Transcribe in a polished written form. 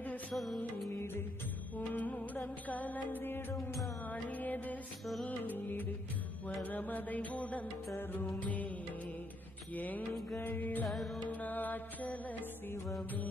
எது சொல்லிடு, உன்னுடன் கலந்திடும் நாள் எது சொல்லிடு, வரமதை உடன் தருமே எங்கள் அருணாச்சல சிவமே.